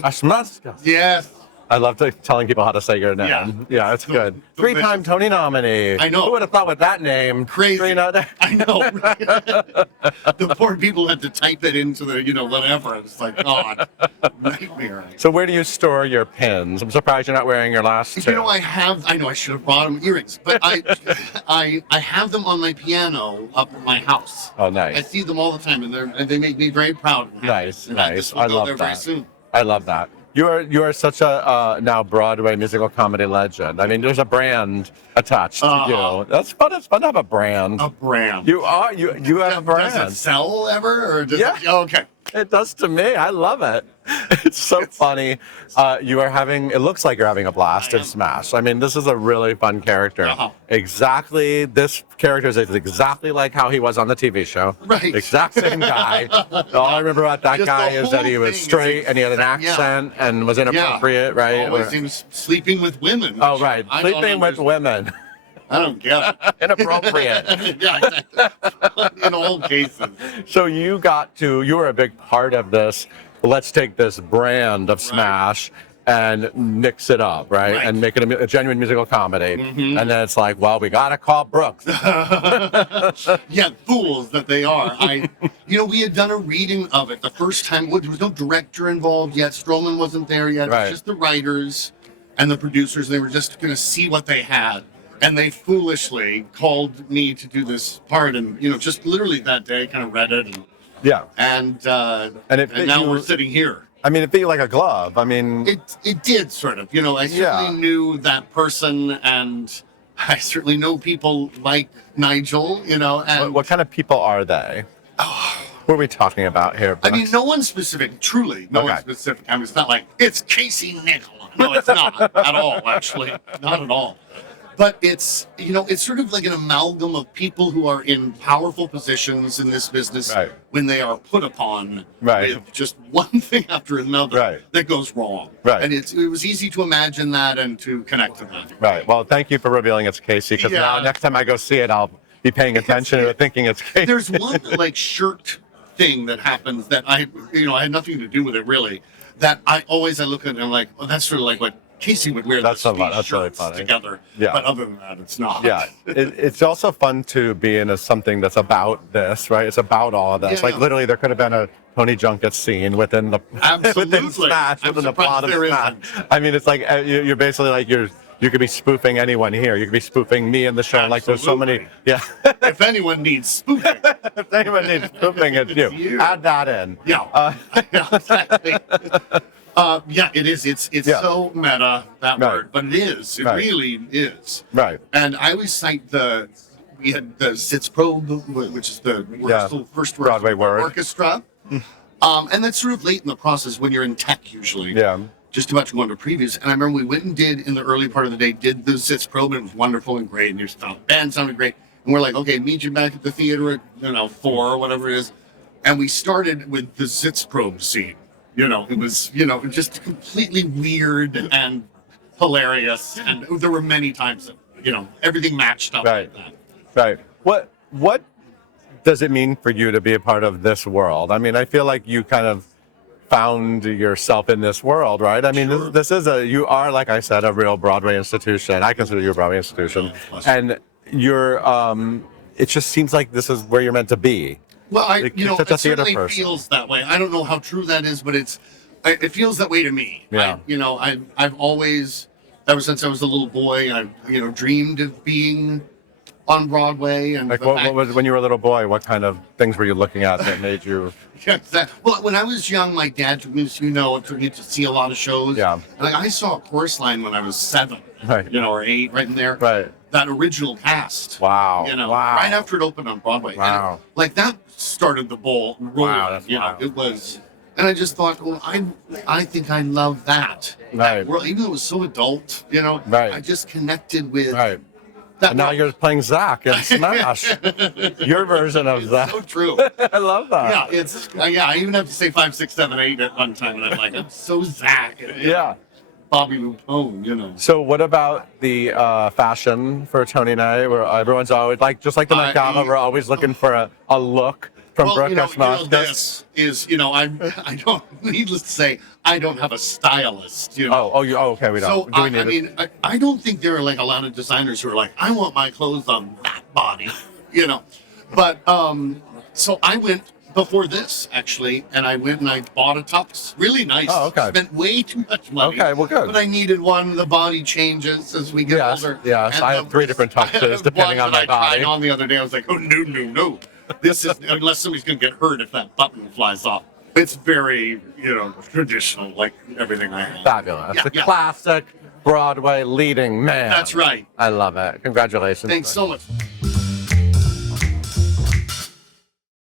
Ashmanskas. Yes. I love telling people how to say your name. Yeah, it's good. Three-time Tony nominee. I know. Who would have thought with that name? Crazy. I know. The poor people had to type it into the, whatever. It's like, God, nightmare. So where do you store your pins? I'm surprised you're not wearing your last two. I know I should have brought them earrings, but I have them on my piano up in my house. Oh, nice. I see them all the time, and they make me very proud. Nice. I love that. Very soon. I love that. You are such a now Broadway musical comedy legend. I mean, there's a brand attached to you. That's fun. It's fun to have a brand. A brand. You have a brand. Does it sell ever, or yeah? Okay. It does to me. I love it. It's so funny. You are having. It looks like you're having a blast in Smash. I mean, this is a really fun character. Exactly. This character is exactly like how he was on the TV show. Right. Exact same guy. All I remember about that guy is that he was straight and he had an accent and was inappropriate, right? Always seems sleeping with women. Oh, right. Sleeping with women. I don't get it. Inappropriate. Yeah, exactly. In all cases. So you were a big part of this. Let's take this brand of Smash and mix it up, right? And make it a genuine musical comedy. Mm-hmm. And then it's like, well, we got to call Brooks. Yeah, fools that they are. We had done a reading of it the first time. There was no director involved yet. Strowman wasn't there yet. It was just the writers and the producers. They were just going to see what they had. And they foolishly called me to do this part, and just literally that day, kind of read it, and now we're sitting here. I mean, it fit you like a glove. I mean, it did sort of. I certainly knew that person, and I certainly know people like Nigel. And what kind of people are they? What are we talking about here, Brooks? I mean, no one specific. Truly, no one specific. I mean, it's not like it's Casey Nichol. No, it's not at all. Actually, not at all. But it's sort of like an amalgam of people who are in powerful positions in this business when they are put upon with just one thing after another that goes wrong. Right. And it was easy to imagine that and to connect to that. Right. Well, thank you for revealing it's Casey, because now next time I go see it, I'll be paying attention and thinking it's Casey. There's one shirt thing that happens that I had nothing to do with it really. That I look at it and I'm like, well, that's sort of like what Casey would wear. That's really funny. Together. Yeah. But other than that, it's not. Yeah. It's also fun to be in something that's about this, right? It's about all of this. Literally, there could have been a Tony Junkett scene within the Smash, within the plot of Smash. I mean, it's like you're basically like you could be spoofing anyone here. You could be spoofing me in the show. Like there's so many. Yeah. If anyone needs spoofing, it's you. Add that in. Yeah. Exactly. It is. It's so meta, that word, but it is. It really is. Right. And I always cite we had the Sitz Probe, which is the first Broadway word orchestra. And that's sort of late in the process when you're in tech usually. Yeah. Just about to go into previews. And I remember we went and did, in the early part of the day, did the Sitz Probe, and it was wonderful and great, and your band sounded great. And we're like, okay, meet you back at the theater at 4 or whatever it is. And we started with the Sitz Probe scene. It was, just completely weird and hilarious. And there were many times that, everything matched up like that. Right. What does it mean for you to be a part of this world? I mean, I feel like you kind of found yourself in this world, right? I mean, you are, like I said, a real Broadway institution. I consider you a Broadway institution. And it just seems like this is where you're meant to be. Well, it certainly feels that way. I don't know how true that is, but it feels that way to me. Yeah. I've always, ever since I was a little boy, I've dreamed of being on Broadway. And what was when you were a little boy? What kind of things were you looking at that made you? Well, when I was young, my dad took me to see a lot of shows. Yeah. And I saw a chorus line when I was 7, or 8, right in there. Right. That original cast. Wow. Right after it opened on Broadway. Wow. And that started the ball rolling. Wow, that's wild. It was, and I just thought, well, I think I love that. Right. World, even though it was so adult, Right. I just connected with. Right. And now you're playing Zach in Smash. Your version of Zach. So true. I love that. Yeah, I even have to say 5, 6, 7, 8 at one time, and I'm like, I'm so Zach. Yeah. Bobby Lupone, you know. So what about the fashion for Tony night, where everyone's always like, just like the Met Gala, we're always looking for a look from Brooks Ashmanskas. This is, I don't, needless to say, I don't have a stylist, you know. Okay, we don't. So, I don't think there are like a lot of designers who are like, I want my clothes on that body, you know. But, so I went before this, actually, and I went and I bought a tux. Really nice. Oh, okay. Spent way too much money. Okay, well, good. But I needed one. The body changes as we get older. Yes, And I have 3 different tuxes depending on my body. I tried on the other day. I was like, oh, no. This is, unless somebody's going to get hurt if that button flies off. It's very, traditional, like everything I have. Fabulous. The classic Broadway leading man. That's right. I love it. Congratulations. Thanks so much.